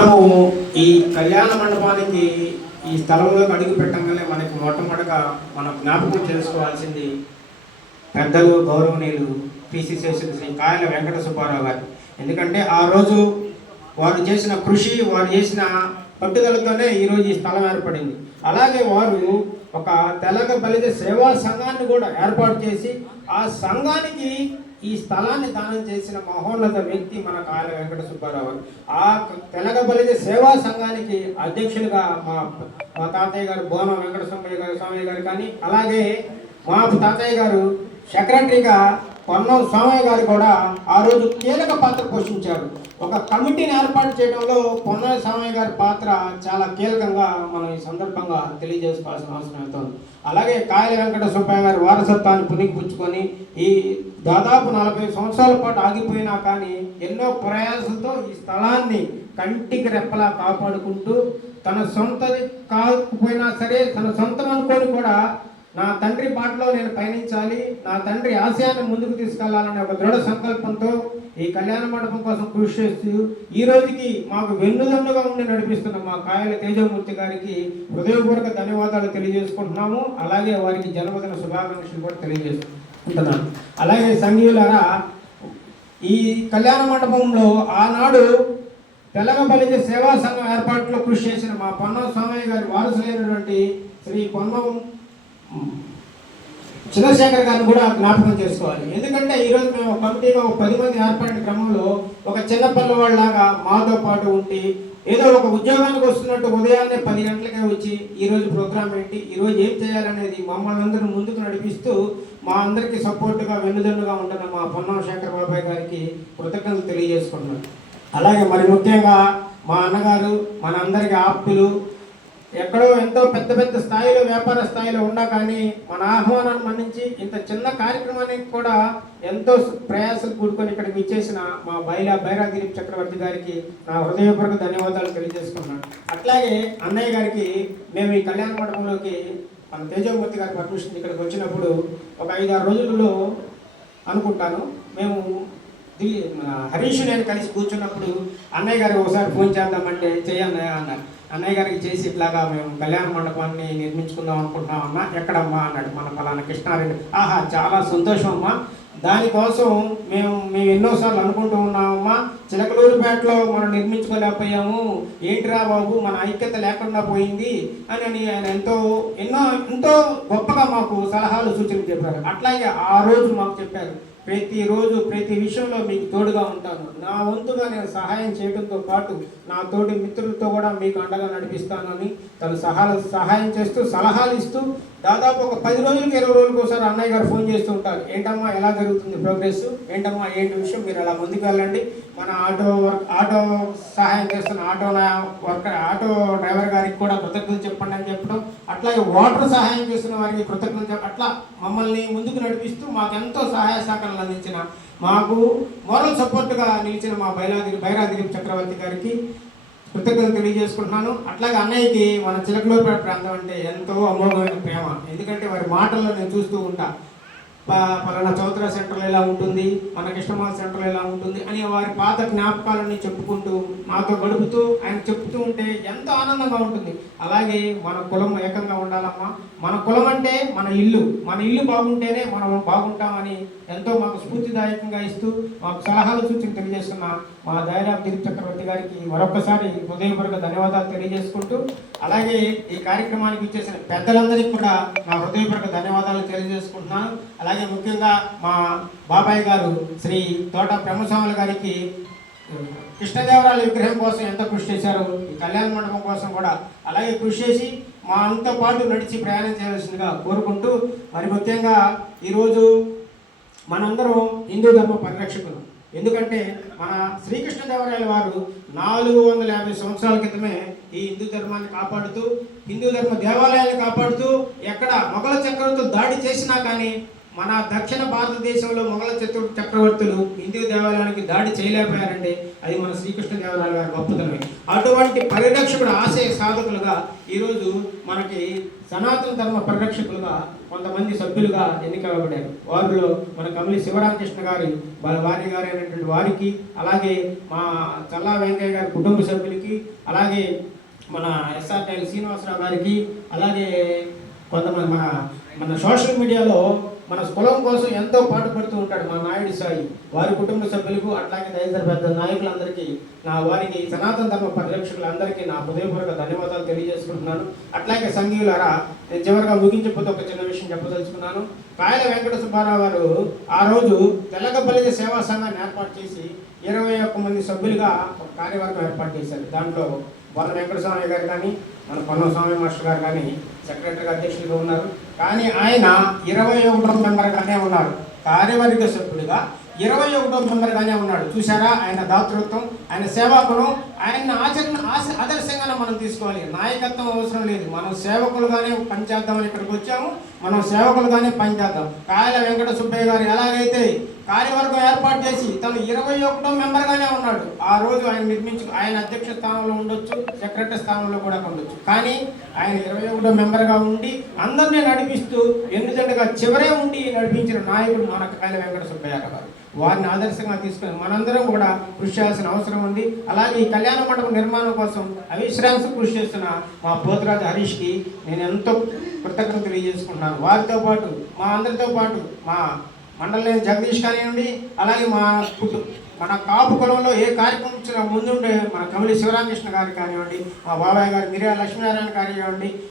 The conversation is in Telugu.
మనము ఈ కళ్యాణ మండపానికి ఈ స్థలంలోకి అడుగు పెట్టగానే మనకి మొట్టమొదటిగా మనం జ్ఞాపకం చేసుకోవాల్సింది పెద్దలు గౌరవనీయులు పిసిసి శ్రీ కాయల వెంకట సుబ్బారావు గారు. ఎందుకంటే ఆ రోజు వారు చేసిన కృషి, వారు చేసిన పట్టుదలతోనే ఈరోజు ఈ స్థలం ఏర్పడింది. అలాగే వారు ఒక తెలగ బలిజ సేవా సంఘాన్ని కూడా ఏర్పాటు చేసి ఆ సంఘానికి ఈ స్థలాన్ని దానం చేసిన మహోన్నత వ్యక్తి మన కాయల వెంకట సుబ్బారావు. ఆ తెలగ బలిజ సేవా సంఘానికి అధ్యక్షులుగా మా తాతయ్య గారు బోనం వెంకట స్వామి గారు కానీ, అలాగే మా తాతయ్య గారు సెక్రటరీగా పొన్నం స్వామయ్య గారు కూడా ఆ రోజు కీలక పాత్ర పోషించారు. ఒక కమిటీని ఏర్పాటు చేయడంలో పొన్నం స్వామయ్య గారి పాత్ర చాలా కీలకంగా మనం ఈ సందర్భంగా తెలియజేసుకోవాల్సిన అవసరం అవుతుంది. అలాగే కాయల వెంకట సుబ్బయ్య గారి వారసత్వాన్ని పుణికిపుచ్చుకొని ఈ దాదాపు 40 సంవత్సరాల పాటు ఆగిపోయినా కానీ ఎన్నో ప్రయాసాలతో ఈ స్థలాన్ని కంటికి రెప్పలా కాపాడుకుంటూ తన సొంతది కాకపోయినా సరే తన సొంతం అనుకొని కూడా నా తండ్రి బాటలో నేను పయనించాలి, నా తండ్రి ఆశయాన్ని ముందుకు తీసుకెళ్లాలనే ఒక దృఢ సంకల్పంతో ఈ కళ్యాణ మండపం కోసం కృషి చేస్తూ ఈ రోజుకి మాకు వెన్నుదన్నుగా ఉండి నడిపిస్తున్న మా కాయల తేజమూర్తి గారికి హృదయపూర్వక ధన్యవాదాలు తెలియజేసుకుంటున్నాము. అలాగే వారికి జన్మదిన శుభాకాంక్షలు కూడా తెలియజేసుకుంటున్నాను. అలాగే సంఘీయులారా, ఈ కళ్యాణ మండపంలో ఆనాడు తెలగ బలిజ సేవా సంఘం ఏర్పాటులో కృషి చేసిన మా పొన్నం స్వామయ్య గారి వారసులైనటువంటి శ్రీ పొన్నం చంద్రశేఖర్ గారిని కూడా జ్ఞాపకం చేసుకోవాలి. ఎందుకంటే ఈరోజు మేము కమిటీగా 10 మంది ఏర్పడిన క్రమంలో ఒక చిన్న పిల్లవాళ్ళలాగా మాతో పాటు ఉండి ఏదో ఒక ఉద్యోగానికి వస్తున్నట్టు ఉదయాన్నే 10 గంటలకే వచ్చి ఈరోజు ప్రోగ్రామ్ ఏంటి, ఈరోజు ఏం చేయాలనేది మమ్మల్ని అందరూ ముందుకు నడిపిస్తూ మా అందరికీ సపోర్టుగా వెన్నుదన్నుగా ఉంటున్న మా పొన్నం శేఖర్ బాబాయ్ గారికి కృతజ్ఞతలు తెలియజేసుకుంటున్నాను. అలాగే మరి ముఖ్యంగా మా అన్నగారు మనందరికీ ఆప్తులు, ఎక్కడో ఎంతో పెద్ద స్థాయిలో వ్యాపార స్థాయిలో ఉన్నా కానీ మన ఆహ్వానాన్ని మన్నించి ఇంత చిన్న కార్యక్రమానికి కూడా ఎంతో ప్రయాసాలు కూడుకొని ఇక్కడికి ఇచ్చేసిన మా బైరా దిలీప్ చక్రవర్తి గారికి నా హృదయపూర్వక ధన్యవాదాలు తెలియజేసుకున్నాను. అట్లాగే అన్నయ్య గారికి మేము ఈ కళ్యాణ మండపంలోకి మన తేజమూర్తి గారి పర్మిషన్ ఇక్కడికి వచ్చినప్పుడు ఒక 5-6 రోజులలో అనుకుంటాను మేము హరీష్ నేను కలిసి కూర్చున్నప్పుడు అన్నయ్య గారికి ఒకసారి ఫోన్ చేద్దామంటే చేయన్నయ్య అన్నారు. అన్నయ్య గారికి చేసి ఇట్లాగా మేము కళ్యాణ మండపాన్ని నిర్మించుకుందాం అనుకుంటున్నాం అమ్మా, ఎక్కడమ్మా అన్నాడు. మన పలానా కృష్ణారెడ్డి. ఆహా, చాలా సంతోషం అమ్మా, దానికోసం మేము ఎన్నోసార్లు అనుకుంటూ ఉన్నామమ్మా, చిలకలూరుపేటలో మనం నిర్మించుకోలేకపోయాము, ఏంటిరా బాబు మన ఐక్యత లేకుండా పోయింది అని ఆయన ఎంతో గొప్పగా మాకు సలహాలు సూచనలు చెప్పారు. అట్లాగే ఆ రోజు మాకు చెప్పారు, ప్రతిరోజు ప్రతి విషయంలో మీకు తోడుగా ఉంటాను, నా వంతుగా నేను సహాయం చేయడంతో పాటు నా తోటి మిత్రులతో కూడా మీకు అండగా నడిపిస్తాను అని తను సహాయం చేస్తూ సలహాలు ఇస్తూ దాదాపు ఒక 10 రోజులకి 20 రోజులకు ఒకసారి అన్నయ్య గారు ఫోన్ చేస్తూ ఉంటారు. ఏంటమ్మా ఎలా జరుగుతుంది ప్రోగ్రెస్, ఏంటమ్మా ఏంటి విషయం, మీరు అలా ముందుకు వెళ్ళండి, మన ఆటో సహాయం చేస్తున్న ఆటో డ్రైవర్ గారికి కూడా కృతజ్ఞతలు చెప్పండి అని చెప్పడం, అట్లాగే వాటర్ సహాయం చేస్తున్న వారికి కృతజ్ఞతలు అట్లా మమ్మల్ని ముందుకు నడిపిస్తూ మాకు ఎంతో సహాయ సహకారాలు అందించిన, మాకు మోరల్ సపోర్ట్గా నిలిచిన మా బైరా దిలీప్ చక్రవర్తి గారికి కృతజ్ఞతలు తెలియజేసుకుంటున్నాను. అట్లాగే అన్నయ్యకి మన చిలకలూరుపేట ప్రాంతం అంటే ఎంతో అమోఘమైన ప్రేమ. ఎందుకంటే వారి మాటల్లో నేను చూస్తూ ఉంటా, పలానా చౌత్రా సెంటర్లో ఎలా ఉంటుంది, మన కృష్ణమాల సెంటర్లో ఎలా ఉంటుంది అని వారి పాత జ్ఞాపకాలన్నీ చెప్పుకుంటూ మాతో గడుపుతూ ఆయన చెప్తూ ఉంటే ఎంతో ఆనందంగా ఉంటుంది. అలాగే మన కులం ఏకంగా ఉండాలమ్మా, మన కులం అంటే మన ఇల్లు బాగుంటేనే మనం బాగుంటామని ఎంతో మాకు స్ఫూర్తిదాయకంగా ఇస్తూ మాకు సలహాలు సూచనలు తెలియజేస్తున్న మా బైరా దిలీప్ చక్రవర్తి గారికి మరొకసారి హృదయపూర్వక ధన్యవాదాలు తెలియజేసుకుంటూ, అలాగే ఈ కార్యక్రమానికి ఇచ్చేసిన పెద్దలందరికీ కూడా నా హృదయపూర్వక ధన్యవాదాలు తెలియజేసుకుంటున్నాను. అలాగే ముఖ్యంగా మా బాబాయ్ గారు శ్రీ తోట బ్రహ్మస్వాముల గారికి కృష్ణదేవరాయల విగ్రహం కోసం ఎంత కృషి చేశారో ఈ కళ్యాణ మండపం కోసం కూడా అలాగే కృషి చేసి మా అంతో పాటు నడిచి ప్రయాణం చేయవలసిందిగా కోరుకుంటూ, మరి ముఖ్యంగా ఈరోజు మనందరం హిందూ ధర్మ పరిరక్షకులు. ఎందుకంటే మన శ్రీకృష్ణదేవరాయల వారు 450 సంవత్సరాల క్రితమే ఈ హిందూ ధర్మాన్ని కాపాడుతూ హిందూ ధర్మ దేవాలయాన్ని కాపాడుతూ ఎక్కడ మొఘల చక్రవర్తులు దాడి చేసినా కానీ మన దక్షిణ భారతదేశంలో మొఘల చక్రవర్తులు హిందూ దేవాలయానికి దాడి చేయలేకపోయారంటే అది మన శ్రీకృష్ణదేవరాయల గారి గొప్పతనమే. అటువంటి పరిరక్షకుడు ఆశయ సాధకులుగా ఈరోజు మనకి సనాతన ధర్మ పరిరక్షకులుగా కొంతమంది సభ్యులుగా ఎన్నికబడ్డారు. వారిలో మన కమిలి శివరామకృష్ణ గారి భార్య గారు అయినటువంటి వారికి, అలాగే మా చల్లా వెంకయ్య గారి కుటుంబ సభ్యులకి, అలాగే మన ఎస్ఆర్టీఎల్ శ్రీనివాసరావు గారికి, అలాగే కొంతమంది మన మన సోషల్ మీడియాలో మన కులం కోసం ఎంతో పాటుపడుతూ ఉంటాడు మా నాయుడు సాయి, వారి కుటుంబ సభ్యులకు, అట్లాగే తదితర పెద్ద నాయకులందరికీ, వారికి సనాతన ధర్మ పరిరక్షకులందరికీ నా హృదయపూర్వక ధన్యవాదాలు తెలియజేసుకుంటున్నాను. అట్లాగే సంఘీయులారా, నేను చివరిగా ముగించిపోతే ఒక చిన్న విషయం చెప్పదలుచుకున్నాను. కాయల వెంకట సుబ్బారావు గారు ఆ రోజు తెల్లగపల్లి సేవా సంఘాన్ని ఏర్పాటు చేసి 21 మంది సభ్యులుగా ఒక కార్యవర్గం ఏర్పాటు చేశారు. దాంట్లో బొల్ల వెంకటస్వామి గారు కానీ, మన పొన్నం స్వామి మాస్టర్ గారు కానీ సెక్రటరీగా అధ్యక్షులుగా ఉన్నారు. కానీ ఆయన 21వ మెంబర్గానే ఉన్నారు. కార్యవర్గ సభ్యులుగా 21వ మెంబర్గానే ఉన్నాడు. చూసారా ఆయన దాతృత్వం, ఆయన సేవాగుణం, ఆయన ఆదర్శంగానే మనం తీసుకోవాలి. నాయకత్వం అవసరం లేదు, మనం సేవకులుగానే పనిచేద్దామని ఇక్కడికి వచ్చాము, మనం సేవకులుగానే పనిచేద్దాం. కాయల వెంకట సుబ్బయ్య గారు ఎలాగైతే కార్యవర్గం ఏర్పాటు చేసి తను 21వ మెంబర్గానే ఉన్నాడు. ఆ రోజు ఆయన అధ్యక్ష స్థానంలో ఉండొచ్చు, సెక్రటరీ స్థానంలో కూడా ఉండొచ్చు. కానీ ఆయన 21వ మెంబర్గా ఉండి అందరినీ నడిపిస్తూ ఎన్నిదండగా చివరే ఉండి నడిపించిన నాయకుడు మన కాయల వెంకట సుబ్బయ్య గారు. వారిని ఆదర్శంగా తీసుకొని మనందరం కూడా కృషి చేయాల్సిన అవసరం ఉంది. అలాగే ఈ కళ్యాణ మండపం నిర్మాణం కోసం అవిశ్రాంత కృషి చేస్తున్న మా పోతురాజు హరీష్కి నేను ఎంతో కృతజ్ఞత తెలియజేసుకుంటున్నాను. వారితో పాటు మా అందరితో పాటు మా మండలి జగదీష్ కానివ్వండి, అలాగే మన కాపు కులంలో ఏ కార్యక్రమం ఇచ్చినా ముందుండే మన కమిలి శివరామకృష్ణ గారికి కానివ్వండి, మా బాబాయ్ గారు మిర్యాల లక్ష్మీనారాయణ కానివ్వండి,